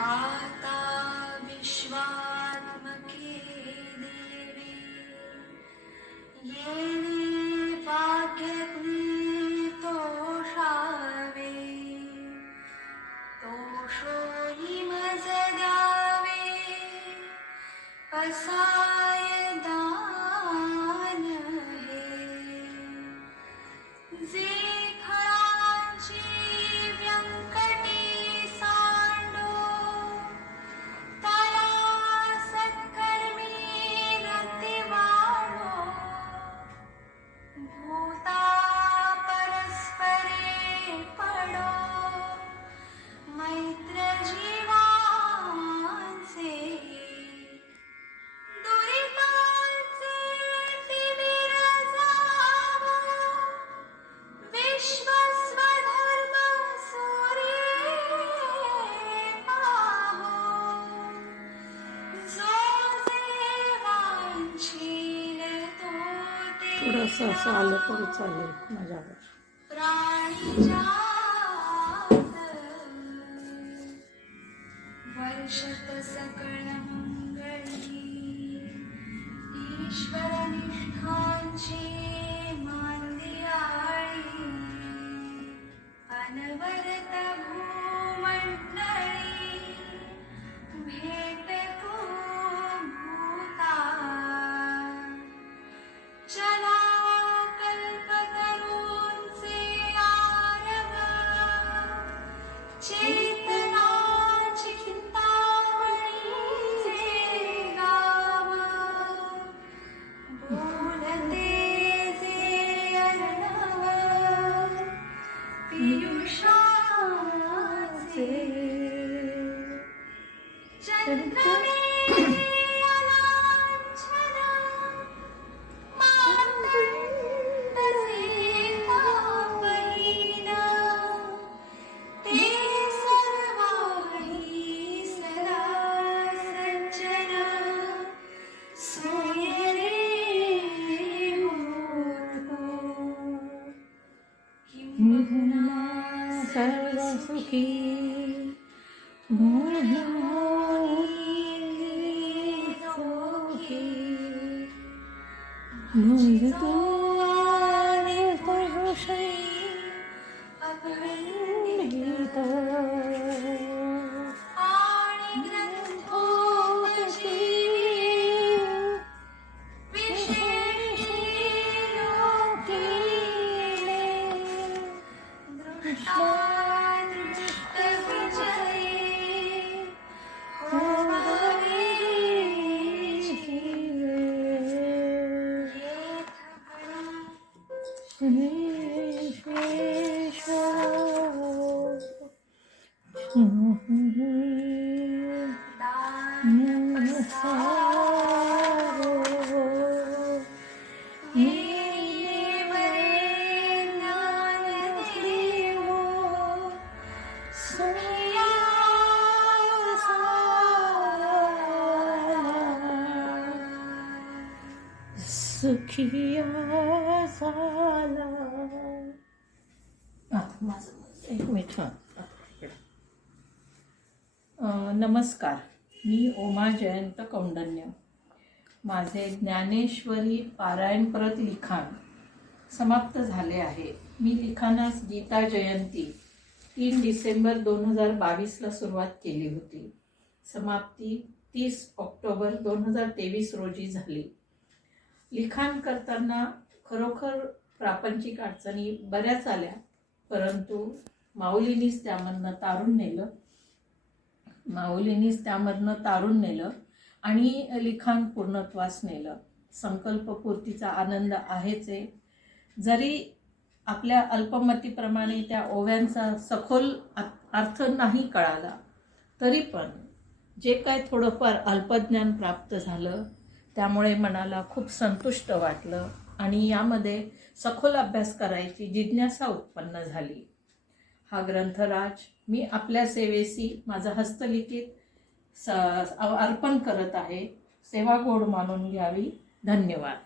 आता विश्वात्मके देवी येणे वाक्यज्ञे तोषावे तोषोही मज पसा थोडंसं असं आलं तरी चालेल माझ्यावर. प्राणिजात সর্বসুখী মোহনী সখী। सुखिया झाला हा, माझं एक मिनिट हां अं, नमस्कार. मी ओमा जयंत कौंडन्य माझे ज्ञानेश्वरी पारायण परत लिखाण समाप्त झाले आहे. मी लिखाणास गीता जयंती तीन डिसेंबर दोन हजार बावीसला सुरुवात केली होती. समाप्ती तीस ऑक्टोबर दोन हजार तेवीस रोजी झाली. लिखाण करताना खरोखर प्रापंचिक अडचणी बऱ्याच आल्या परंतु माऊलीनीच त्यामधनं तारून नेलं. माऊलींनीच त्यामधनं तारून नेलं आणि लिखाण पूर्णत्वास नेलं. संकल्पपूर्तीचा आनंद आहेच. आहे जरी आपल्या अल्पमतीप्रमाणे त्या ओव्यांचा सखोल आ- अर्थ नाही कळाला तरी पण जे काय थोडंफार अल्पज्ञान प्राप्त झालं त्यामुळे मनाला खूप संतुष्ट वाटलं आणि यामध्ये सखोल अभ्यास करायची जिज्ञासा उत्पन्न झाली. हा ग्रंथराज मी आपल्या सेवेशी माझं हस्तलिखित स अर्पण करत आहे. सेवा गोड मानून घ्यावी. धन्यवाद.